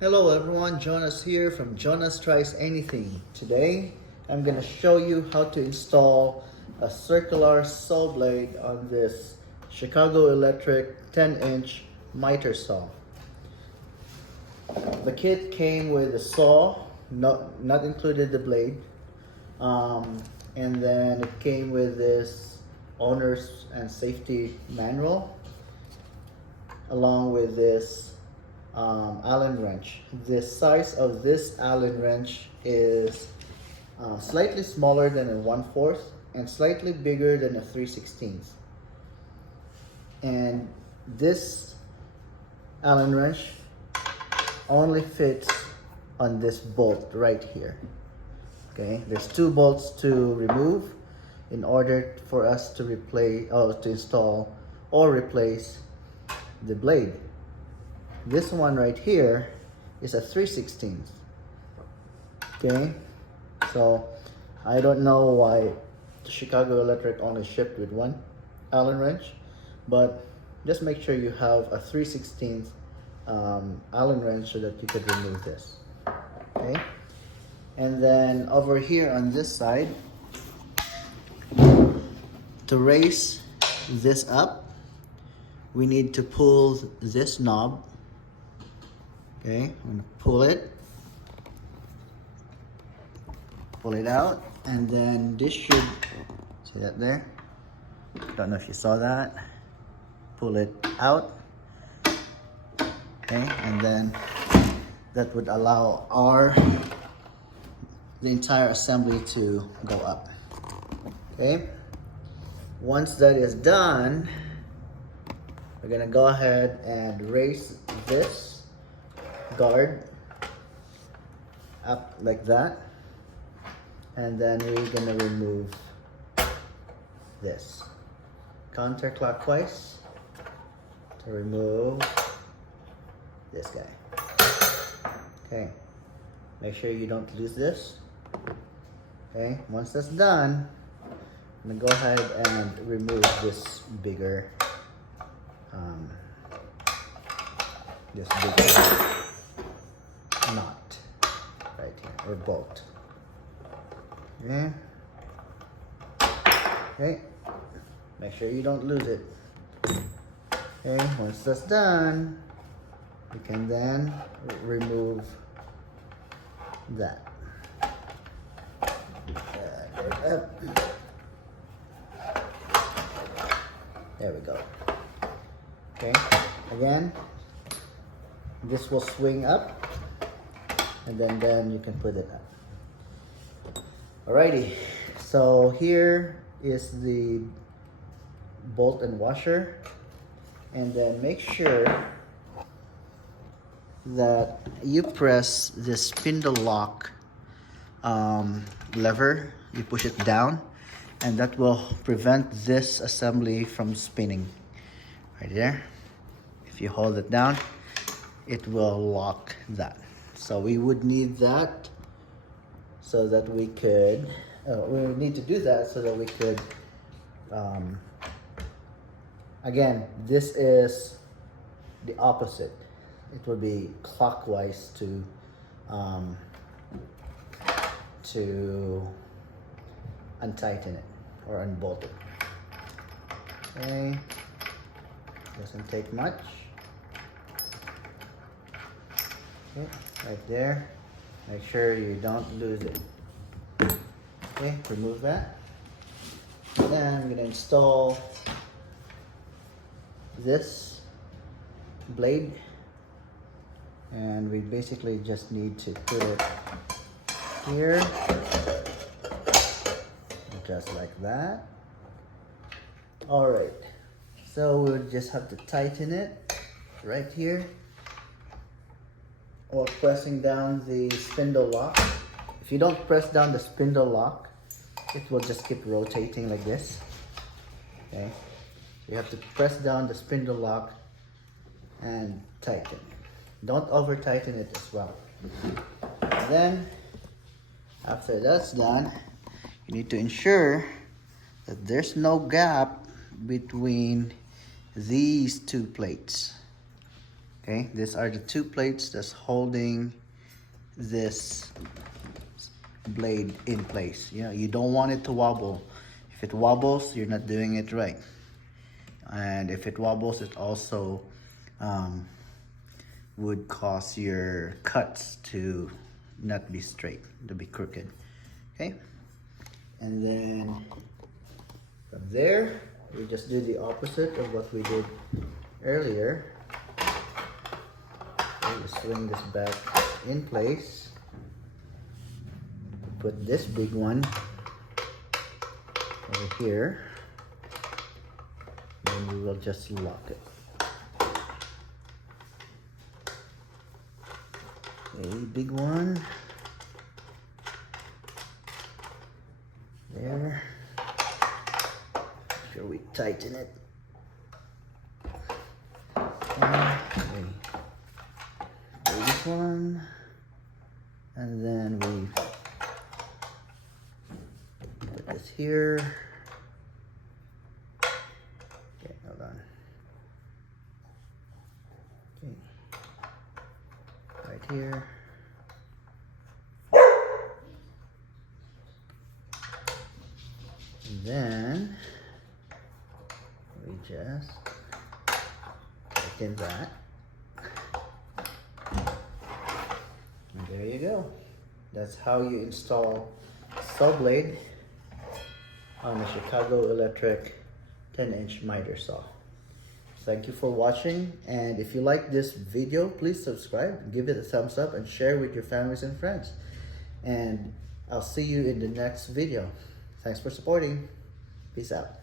Hello everyone, Jonas here from Jonas Tries Anything. Today I'm going to show you how to install a circular saw blade on this Chicago Electric 10-inch miter saw. The kit came with a saw, not included the blade, and then it came with this owner's and safety manual along with this Allen wrench. The size of this Allen wrench is slightly smaller than a 1/4 and slightly bigger than a 3/16. And this Allen wrench only fits on this bolt right here. Okay, there's 2 bolts to remove in order for us to install or replace the blade. This one right here is a 3/16. Okay, so I don't know why the Chicago Electric only shipped with 1 Allen wrench, but just make sure you have a 3/16 Allen wrench so that you could remove this. Okay, and then over here on this side, to raise this up, we need to pull this knob. Okay, I'm gonna pull it out, and then this should, see that there? Don't know if you saw that. Pull it out. Okay, and then that would allow the entire assembly to go up. Okay, once that is done, we're gonna go ahead and raise this guard up like that, and then we're gonna remove this counterclockwise to remove this guy. Okay, make sure you don't lose this. Okay, once that's done, I'm gonna go ahead and remove this bigger knot right here, or bolt. Okay. Okay, make sure you don't lose it. Okay, once that's done, we can then remove that. There we go. Okay, again, this will swing up, and then you can put it up. Alrighty, so here is the bolt and washer, and then make sure that you press the spindle lock lever, you push it down, and that will prevent this assembly from spinning right there. If you hold it down, it will lock that. So we would need that so that we could, we would need to do that so that we could, again, this is the opposite. It would be clockwise to untighten it or unbolt it. Okay, doesn't take much. Okay, right there. Make sure you don't lose it. Okay, remove that. Then I'm gonna install this blade, and we basically just need to put it here, just like that. All right, so we'll just have to tighten it right here while pressing down the spindle lock. If you don't press down the spindle lock, it will just keep rotating like this. Okay, you have to press down the spindle lock and tighten. Don't over tighten it as well. And then after that's done, you need to ensure that there's no gap between these 2 plates. Okay, these are the two plates that's holding this blade in place. You know, you don't want it to wobble. If it wobbles, you're not doing it right. And if it wobbles, it also would cause your cuts to not be straight, to be crooked. Okay, and then from there, we just do the opposite of what we did earlier. Okay, we swing this back in place. Put this big one over here. Then we will just lock it. A big one. There. Make sure we tighten it. Okay. This one. And then we put this here. Okay, hold on. Okay. Right here. And then we just tighten that. And there you go. That's how you install saw blade on a Chicago Electric 10-inch miter saw. Thank you for watching, and if you like this video, please subscribe, give it a thumbs up, and share with your families and friends. And I'll see you in the next video. Thanks for supporting. Peace out.